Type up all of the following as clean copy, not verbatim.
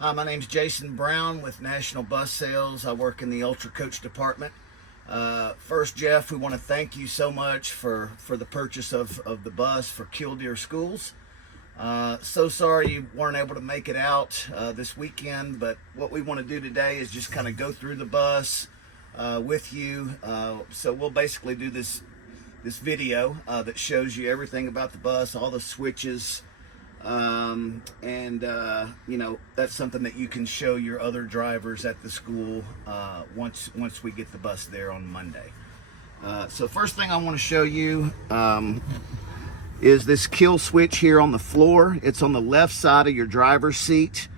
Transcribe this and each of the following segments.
Hi, my name's Jason Brown with National Bus Sales. I work in the Ultra Coach department. First, Jeff, we want to thank you so much for the purchase of the bus for Killdeer Schools. So sorry you weren't able to make it out this weekend, but what we want to do today is just kind of go through the bus with you. So we'll basically do this video that shows you everything about the bus, all the switches, you know, that's something that you can show your other drivers at the school once we get the bus there on Monday. So first thing I want to show you is this kill switch here on the floor. It's on the left side of your driver's seat.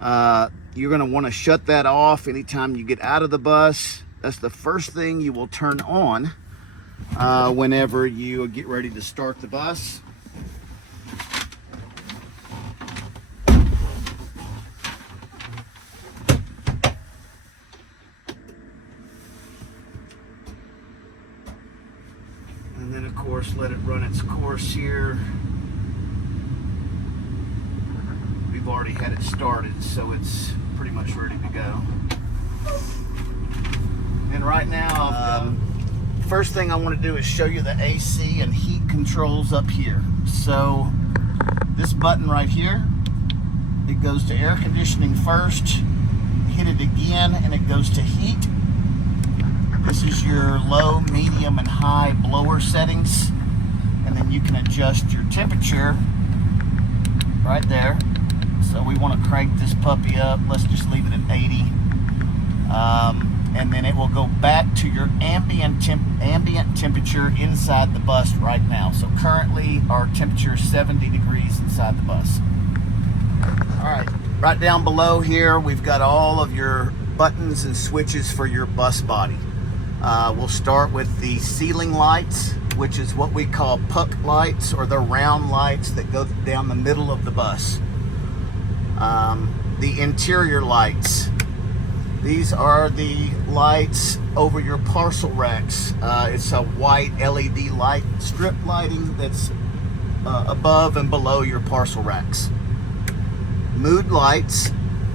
You're going to want to shut that off anytime you get out of the bus. That's the first thing you will turn on whenever you get ready to start the bus. And then of course let it run its course here. We've already had it started, so it's pretty much ready to go. And right now, first thing I want to do is show you the AC and heat controls up here. So this button right here, it goes to air conditioning first, hit it again and it goes to heat. This is your low, medium, and high blower settings. And then you can adjust your temperature right there. So we want to crank this puppy up. Let's just leave it at 80. And then it will go back to your ambient temperature inside the bus right now. So currently our temperature is 70 degrees inside the bus. All right, right down below here, we've got all of your buttons and switches for your bus body. We'll start with the ceiling lights, which is what we call puck lights, or the round lights that go down the middle of the bus. The interior lights. These are the lights over your parcel racks. It's a white LED light, strip lighting that's above and below your parcel racks. Mood lights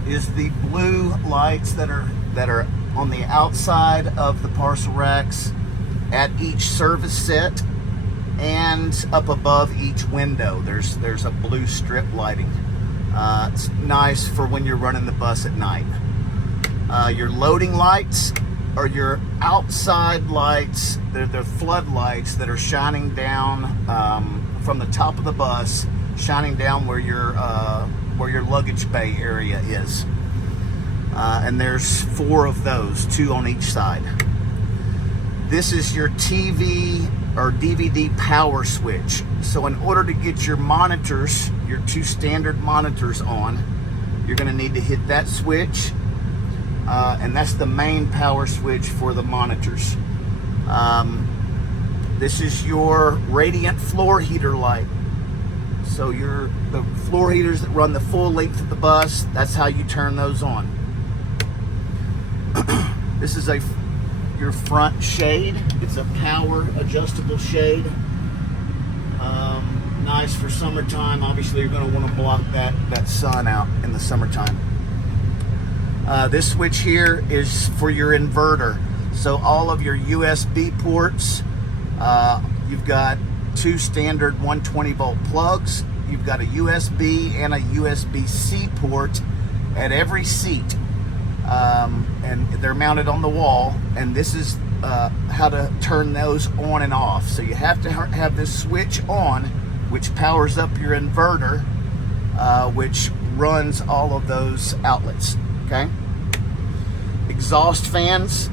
is the blue lights that are on the outside of the parcel racks at each service set and up above each window. There's a blue strip lighting. It's nice for when you're running the bus at night. Your loading lights are your outside lights. They're floodlights that are shining down from the top of the bus, shining down where your luggage bay area is. And there's 4 of those, 2 on each side. This is your TV or DVD power switch. So in order to get your monitors, your 2 standard monitors on, you're going to need to hit that switch. And that's the main power switch for the monitors. This is your radiant floor heater light. So the floor heaters that run the full length of the bus, that's how you turn those on. This is your front shade. It's a power adjustable shade. Nice for summertime. Obviously you're going to want to block that sun out in the summertime. This switch here is for your inverter. So all of your USB ports, you've got 2 standard 120 volt plugs. You've got a USB and a USB-C port at every seat. And they're mounted on the wall, and this is how to turn those on and off. So you have to have this switch on, which powers up your inverter, which runs all of those outlets. Okay. Exhaust fans.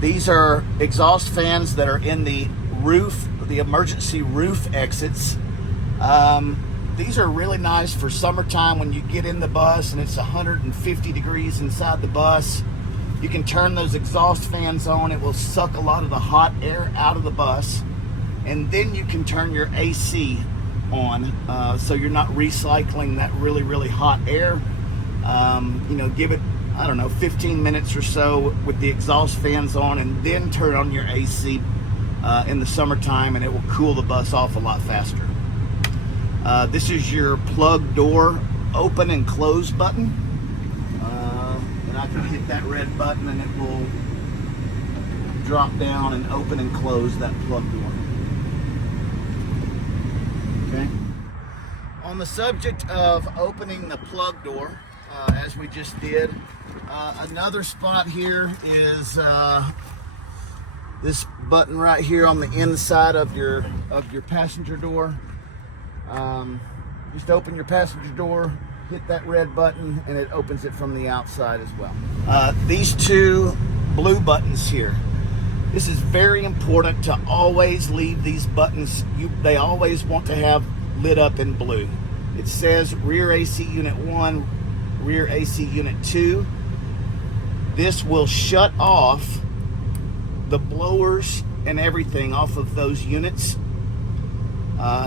These are exhaust fans that are in the roof, the emergency roof exits. These are really nice for summertime when you get in the bus and it's 150 degrees inside the bus. You can turn those exhaust fans on. It will suck a lot of the hot air out of the bus. And then you can turn your AC on, so you're not recycling that really, really hot air. You know, give it, I don't know, 15 minutes or so with the exhaust fans on, and then turn on your AC in the summertime, and it will cool the bus off a lot faster. This is your plug door open and close button. I can hit that red button and it will drop down and open and close that plug door. Okay. On the subject of opening the plug door, as we just did, another spot here is this button right here on the inside of your passenger door. Just open your passenger door, hit that red button, and it opens it from the outside as well. These two blue buttons here. This is very important to always leave these buttons. They always want to have lit up in blue. It says rear AC unit 1, rear AC unit 2. This will shut off the blowers and everything off of those units.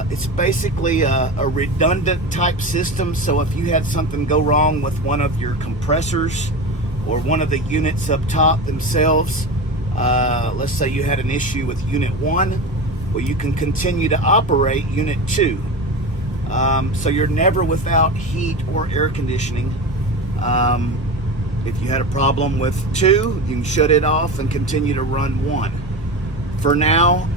It's basically a redundant type system, so if you had something go wrong with one of your compressors or one of the units up top themselves, let's say you had an issue with unit 1, well, you can continue to operate unit 2. So you're never without heat or air conditioning. If you had a problem with 2, you can shut it off and continue to run 1. For now,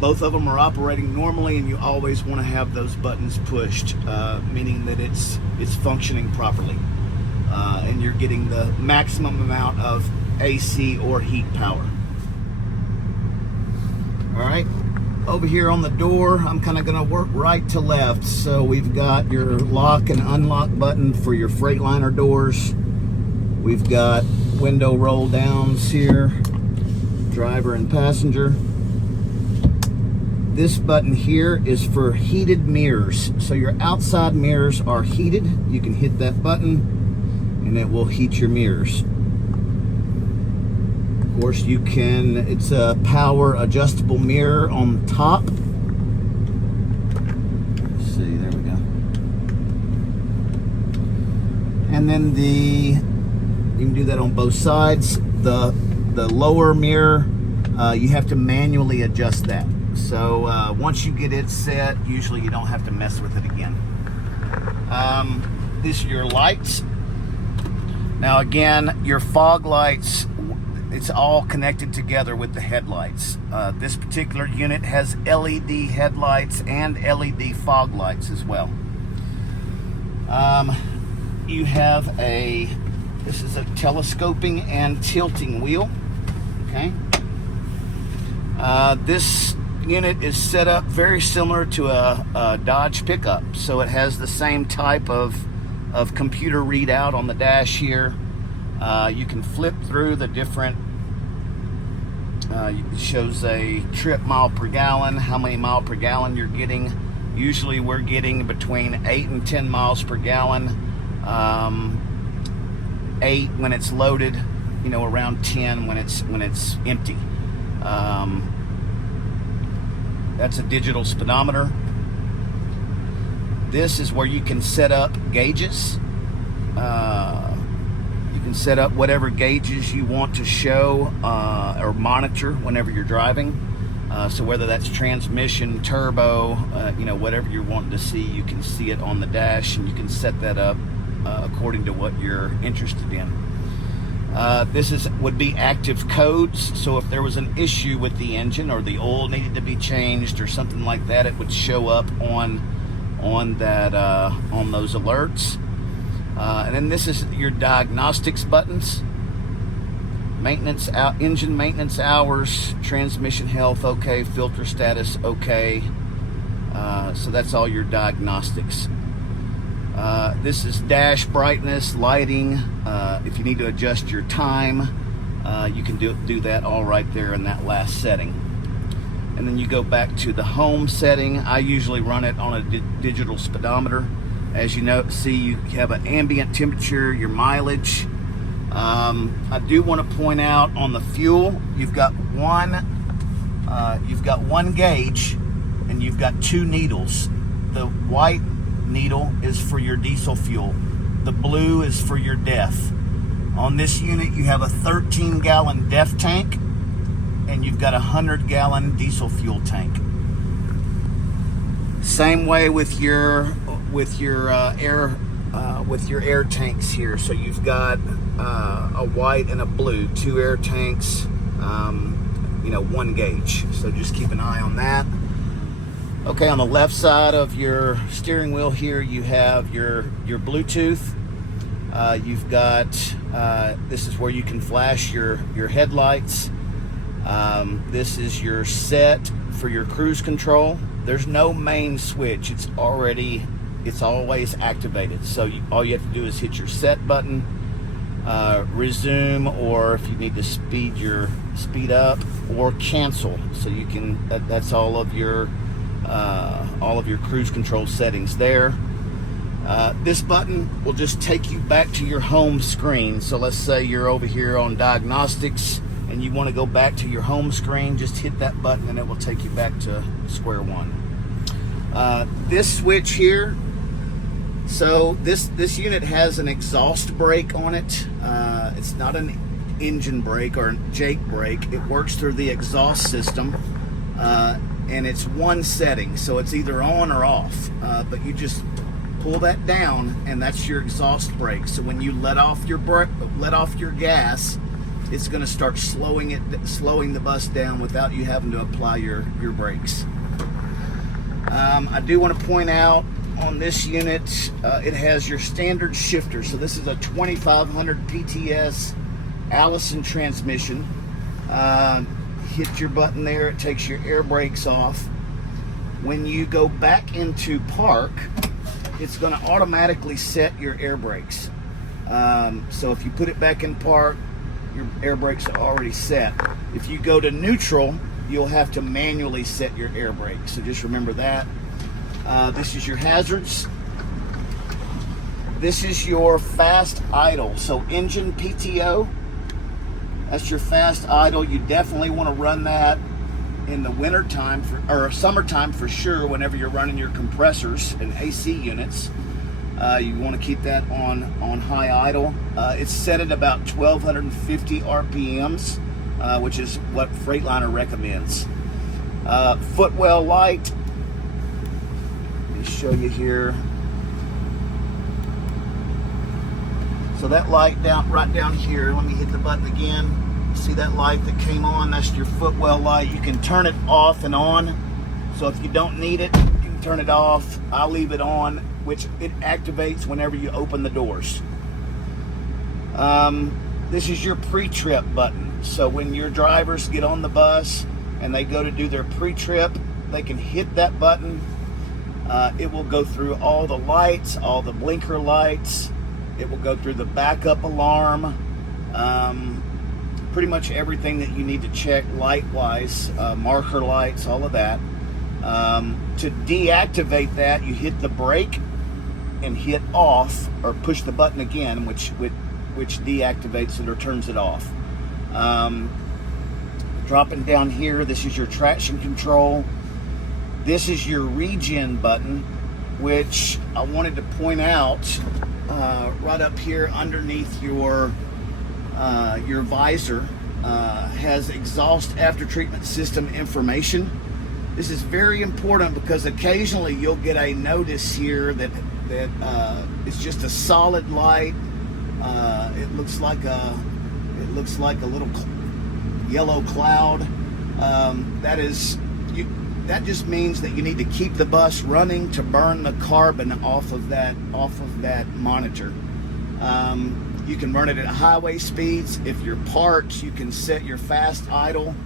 both of them are operating normally, and you always want to have those buttons pushed, meaning that it's functioning properly, and you're getting the maximum amount of AC or heat power. All right, over here on the door, I'm kind of going to work right to left. So we've got your lock and unlock button for your Freightliner doors. We've got window roll downs here, driver and passenger. This button here is for heated mirrors. So your outside mirrors are heated. You can hit that button and it will heat your mirrors. Of course, you can, it's a power adjustable mirror on the top. Let's see, there we go. And then you can do that on both sides. The lower mirror, you have to manually adjust that. So once you get it set, usually you don't have to mess with it again. These are your lights. Now again, your fog lights, it's all connected together with the headlights. This particular unit has LED headlights and LED fog lights as well. You have this is a telescoping and tilting wheel. Okay. This unit is set up very similar to a Dodge pickup, so it has the same type of computer readout on the dash here. You can flip through the different, it shows a trip mile per gallon, how many mile per gallon you're getting. Usually we're getting between 8 and 10 miles per gallon. 8 when it's loaded, around 10 when it's empty. That's a digital speedometer. This is where you can set up gauges. You can set up whatever gauges you want to show or monitor whenever you're driving. So whether that's transmission, turbo, whatever you're wanting to see, you can see it on the dash, and you can set that up according to what you're interested in. This would be active codes, so if there was an issue with the engine or the oil needed to be changed or something like that, it would show up on those alerts. And then this is your diagnostics buttons. Engine maintenance hours, transmission health okay, filter status okay. So that's all your diagnostics. This is dash brightness, lighting. If you need to adjust your time, you can do that all right there in that last setting. And then you go back to the home setting. I usually run it on a digital speedometer. As you see, you have an ambient temperature, your mileage. I do want to point out on the fuel, you've got one gauge and you've got 2 needles. The white needle is for your diesel fuel. The blue is for your DEF. On this unit, you have a 13-gallon DEF tank and you've got a 100-gallon diesel fuel tank. Same way with your air with your air tanks here. So you've got a white and a blue, 2 air tanks, you know, 1 gauge. So just keep an eye on that. Okay, on the left side of your steering wheel here, you have your Bluetooth. You've got, this is where you can flash your headlights. This is your set for your cruise control. There's no main switch. It's always activated. So all you have to do is hit your set button, resume, or if you need to speed up, or cancel. So you can, that's all of your cruise control settings there. This button will just take you back to your home screen. So let's say you're over here on diagnostics and you want to go back to your home screen, just hit that button and it will take you back to square one. This switch here, so this unit has an exhaust brake on it. It's not an engine brake or Jake brake. It works through the exhaust system, and it's one setting, so it's either on or off. But you just pull that down, and that's your exhaust brake. So when you let off your gas, it's going to start slowing the bus down without you having to apply your brakes. I do want to point out on this unit, it has your standard shifter. So this is a 2500 PTS Allison transmission. Hit your button there, it takes your air brakes off. When you go back into park, it's going to automatically set your air brakes. So if you put it back in park, your air brakes are already set. If you go to neutral, you'll have to manually set your air brakes. So just remember that. This is your hazards. This is your fast idle. So engine PTO, that's your fast idle. You definitely want to run that in the winter time or summertime for sure. Whenever you're running your compressors and AC units, you want to keep that on high idle. It's set at about 1250 RPMs, which is what Freightliner recommends. Footwell light. Let me show you here. So that light right down here, let me hit the button again. See that light that came on? That's your footwell light. You can turn it off and on. So if you don't need it, you can turn it off. I'll leave it on, which it activates whenever you open the doors. This is your pre-trip button. So when your drivers get on the bus and they go to do their pre-trip, they can hit that button. It will go through all the lights, all the blinker lights. It will go through the backup alarm. Pretty much everything that you need to check light-wise, marker lights, all of that. To deactivate that, you hit the brake and hit off, or push the button again, which deactivates it or turns it off. Dropping down here, this is your traction control. This is your regen button, which I wanted to point out right up here underneath your visor. Has exhaust after treatment system information. This is very important because occasionally you'll get a notice here that it's just a solid light. It looks like a little yellow cloud. That just means that you need to keep the bus running to burn the carbon off of that monitor. You can run it at highway speeds. If you're parked, you can set your fast idle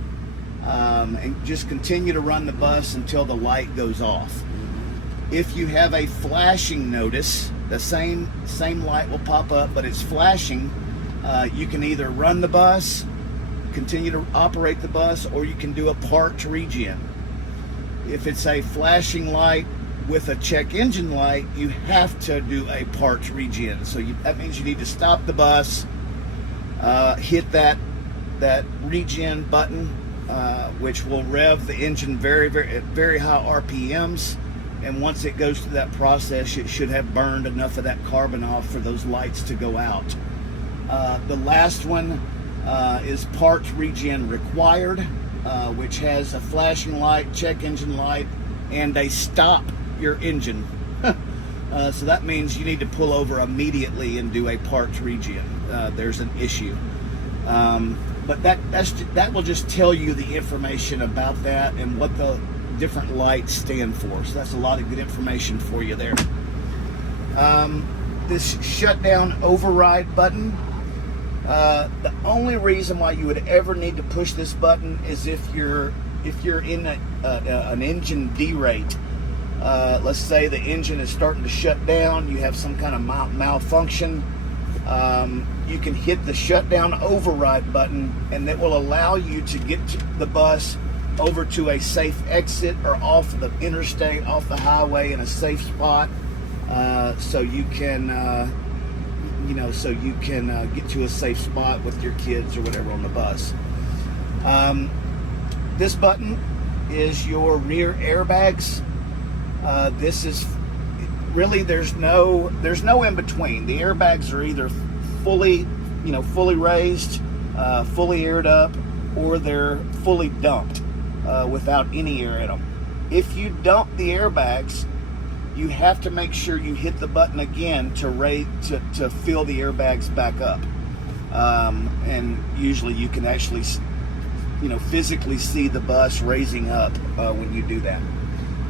and just continue to run the bus until the light goes off. If you have a flashing notice, the same light will pop up, but it's flashing. You can either run the bus, continue to operate the bus, or you can do a parked regen. If it's a flashing light with a check engine light, you have to do a parked regen. So that means you need to stop the bus, hit that regen button, which will rev the engine very, very, at very high RPMs. And once it goes through that process, it should have burned enough of that carbon off for those lights to go out. The last one is parked regen required, which has a flashing light, check engine light, and a stop your engine. So that means you need to pull over immediately and do a parts regen. There's an issue. But that will just tell you the information about that and what the different lights stand for. So that's a lot of good information for you there. This shutdown override button, the only reason why you would ever need to push this button is if you're in an engine derate. Let's say the engine is starting to shut down, you have some kind of malfunction. You can hit the shutdown override button, and that will allow you to get the bus over to a safe exit or off the interstate, off the highway in a safe spot, so you can get to a safe spot with your kids or whatever on the bus. This button is your rear airbags. This is really, there's no in between. The airbags are either fully raised, fully aired up, or they're fully dumped without any air in them. If you dump the airbags, you have to make sure you hit the button again to fill the airbags back up. And usually you can actually, physically see the bus raising up when you do that.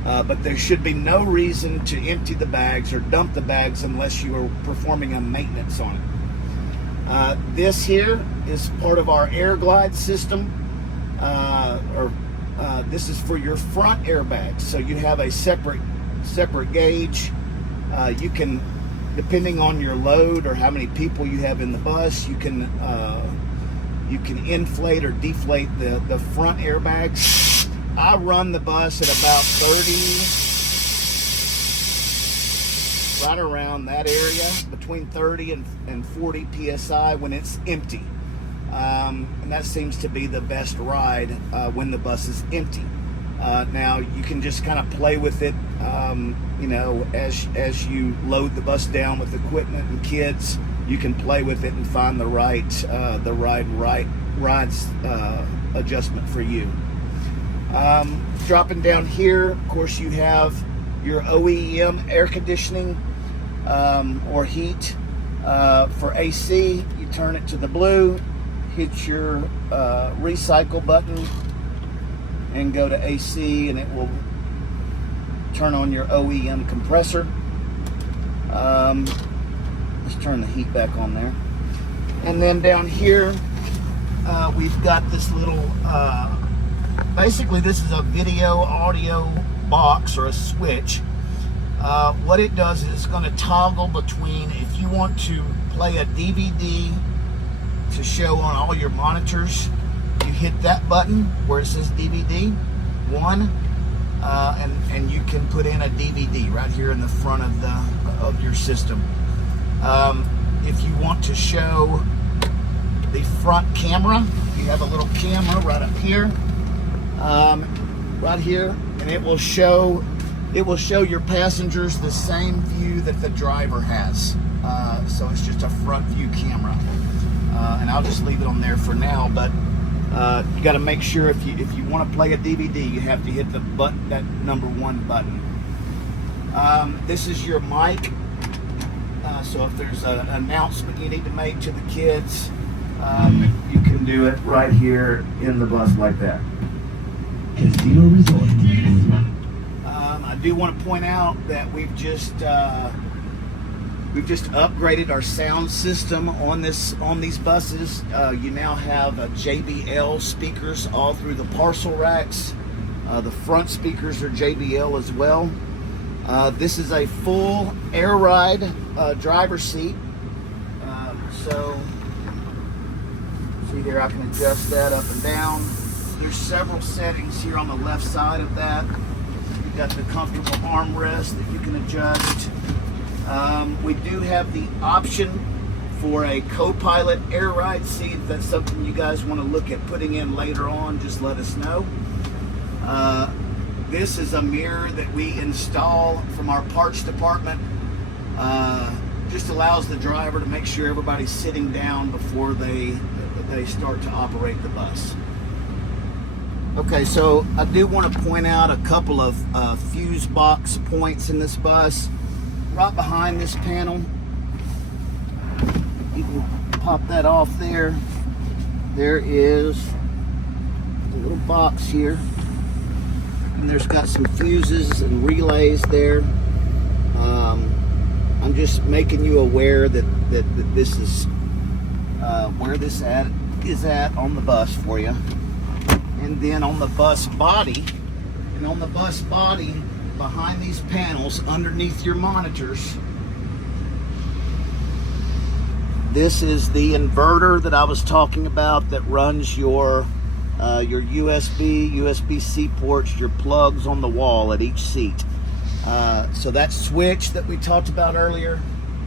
But there should be no reason to empty the bags or dump the bags unless you are performing a maintenance on it. This here is part of our air glide system, this is for your front airbags. So you have a separate gauge. You can, depending on your load or how many people you have in the bus, you can inflate or deflate the front airbags. I run the bus at about 30, right around that area, between 30 and 40 PSI when it's empty. And that seems to be the best ride when the bus is empty. Now, you can just kind of play with it, as you load the bus down with equipment and kids, you can play with it and find the right rides adjustment for you. Dropping down here, of course, you have your OEM air conditioning or heat. For AC, you turn it to the blue, hit your recycle button, and go to AC, and it will turn on your OEM compressor. Let's turn the heat back on there. And then down here, we've got this little, basically this is a video audio box or a switch. What it does is it's going to toggle between, if you want to play a DVD to show on all your monitors, you hit that button where it says DVD 1, and you can put in a DVD right here in the front of your system. If you want to show the front camera, you have a little camera right up here, and it will show your passengers the same view that the driver has. So it's just a front view camera, and I'll just leave it on there for now. But you got to make sure if you want to play a DVD, you have to hit the button, that number 1 button. This is your mic. So if there's an announcement you need to make to the kids, you can do it right here in the bus like that. Casino Resort. I do want to point out that we've just upgraded our sound system on these buses. You now have JBL speakers all through the parcel racks. The front speakers are JBL as well. This is a full air ride driver seat. So see here, I can adjust that up and down. There's several settings here on the left side of that. You've got the comfortable armrest that you can adjust. We do have the option for a co-pilot air ride seat. If that's something you guys want to look at putting in later on, just let us know. This is a mirror that we install from our parts department. Just allows the driver to make sure everybody's sitting down before they start to operate the bus. Okay, so I do want to point out a couple of fuse box points in this bus. right behind this panel, you can pop that off there. There is a little box here, and there's got some fuses and relays there. I'm just making you aware that this is where this is at on the bus for you. And then on the bus body, behind these panels, underneath your monitors, this is the inverter that I was talking about that runs your USB-C ports, your plugs on the wall at each seat. So that switch that we talked about earlier,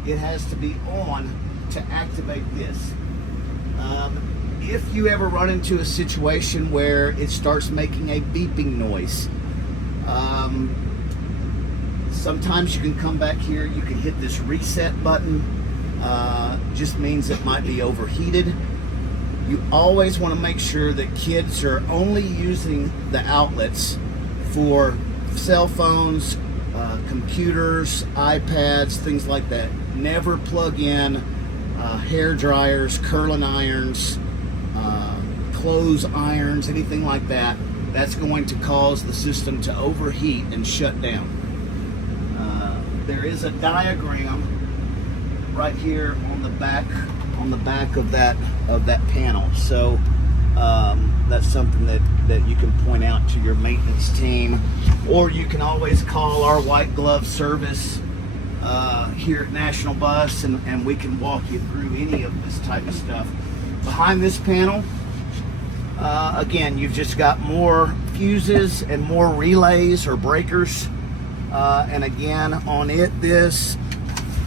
it has to be on to activate this. If you ever run into a situation where it starts making a beeping noise, sometimes you can come back here, you can hit this reset button. Just means it might be overheated. You always want to make sure that kids are only using the outlets for cell phones, computers, iPads, things like that. Never plug in hair dryers, curling irons, clothes irons, anything like that. That's going to cause the system to overheat and shut down. There is a diagram right here on the back of that panel. So that's something that you can point out to your maintenance team, or you can always call our white glove service here at National Bus, and we can walk you through any of this type of stuff. Behind this panel, again, you've just got more fuses and more relays or breakers, and again on this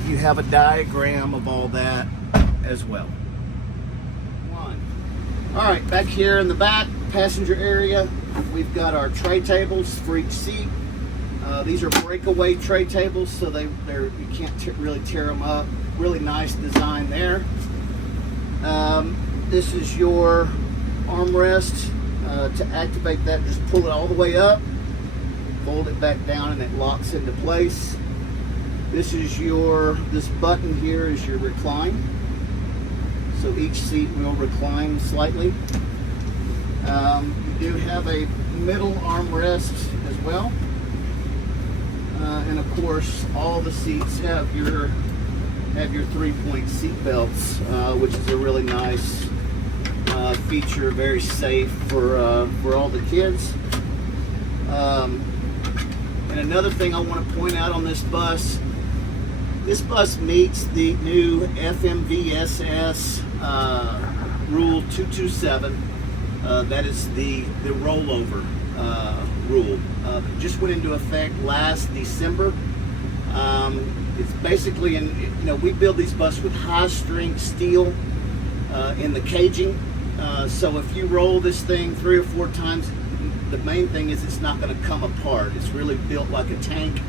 you have a diagram of all that as well. All right, back here in the back passenger area, we've got our tray tables for each seat. These are breakaway tray tables, so you can't really tear them up. Really nice design there. This is your armrest. To activate that, just pull it all the way up, fold it back down, and it locks into place. This button here is your recline. So each seat will recline slightly. You do have a middle armrest as well. And of course, all the seats have your 3-point seat belts, which is a really nice feature, very safe for all the kids. And another thing I want to point out on this bus meets the new FMVSS Rule 227. That is the rollover rule. Just went into effect last December. It's basically, we build these buses with high strength steel in the caging. So if you roll this thing 3 or 4 times, the main thing is it's not going to come apart. It's really built like a tank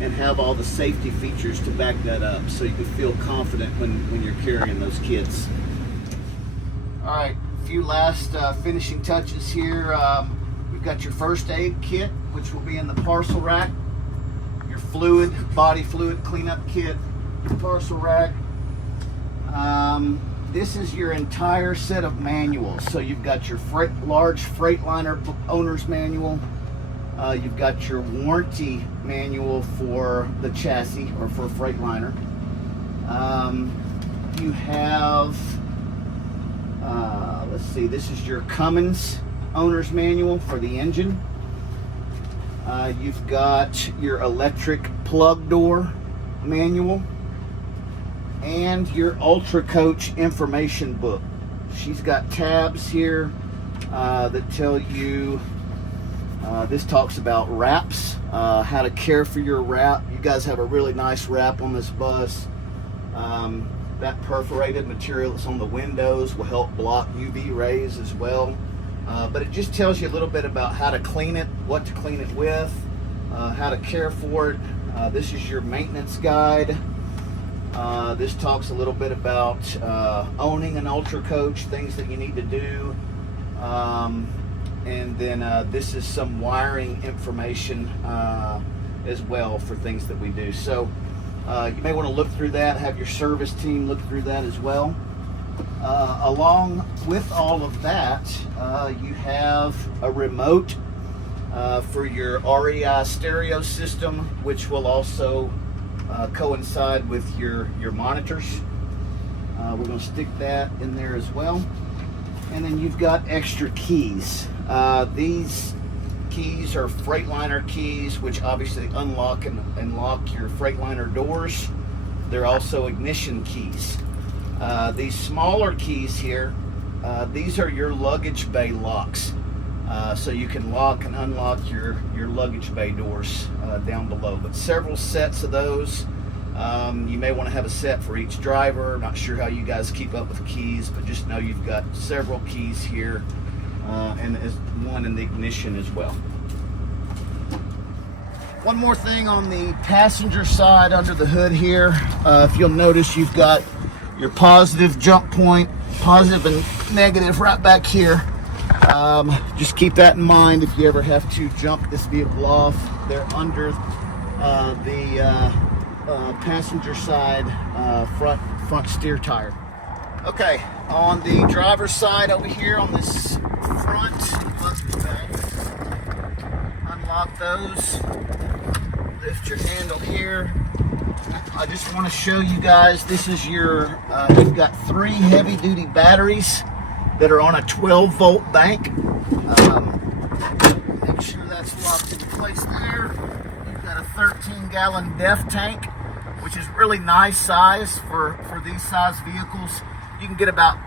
and have all the safety features to back that up, so you can feel confident when you're carrying those kids. All right, a few last finishing touches here. We've got your first aid kit, which will be in the parcel rack. Your body fluid cleanup kit, parcel rack. This is your entire set of manuals. So you've got your large Freightliner owner's manual. You've got your warranty manual for the chassis or for Freightliner. You have, let's see, this is your Cummins owner's manual for the engine. You've got your electric plug door manual and your UltraCoach information book. She's got tabs here that tell you, this talks about wraps, how to care for your wrap. You guys have a really nice wrap on this bus. That perforated material that's on the windows will help block UV rays as well. But it just tells you a little bit about how to clean it, what to clean it with, how to care for it. This is your maintenance guide. This talks a little bit about owning an UltraCoach, things that you need to do. And then this is some wiring information as well for things that we do. So You may want to look through that, have your service team look through that as well. Along with all of that, you have a remote for your REI stereo system, which will also coincide with your monitors. We're going to stick that in there as well. And then you've got extra keys. These keys are Freightliner keys, which obviously unlock and lock your Freightliner doors. They're also ignition keys. These smaller keys here, these are your luggage bay locks. So you can lock and unlock your luggage bay doors down below. But several sets of those. You may want to have a set for each driver. Not sure how you guys keep up with keys, but just know you've got several keys here, and there's one in the ignition as well. One more thing on the passenger side under the hood here. If you'll notice, you've got your positive jump point, positive and negative right back here. Just keep that in mind if you ever have to jump this vehicle off. They're under the passenger side front steer tire. Okay, on the driver's side over here on this front, unlock those, lift your handle here. I just want to show you guys, this is your, you've got 3 heavy duty batteries that are on a 12-volt bank. Make sure that's locked into place there. You've got a 13-gallon DEF tank, which is really nice size for these size vehicles. You can get about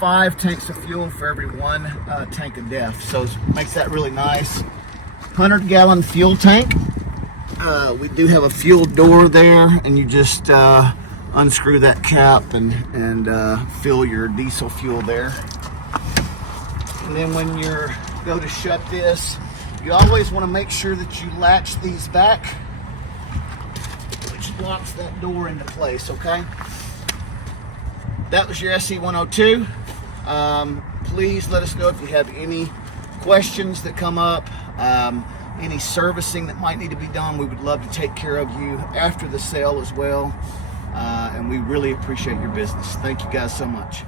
5 tanks of fuel for every 1 tank of DEF, so it makes that really nice. 100-gallon fuel tank. We do have a fuel door there, and you just unscrew that cap and fill your diesel fuel there. And then when you go to shut this, you always want to make sure that you latch these back, which locks that door into place, okay? That was your se102. Please let us know if you have any questions that come up, any servicing that might need to be done. We would love to take care of you after the sale as well. And we really appreciate your business. Thank you guys so much.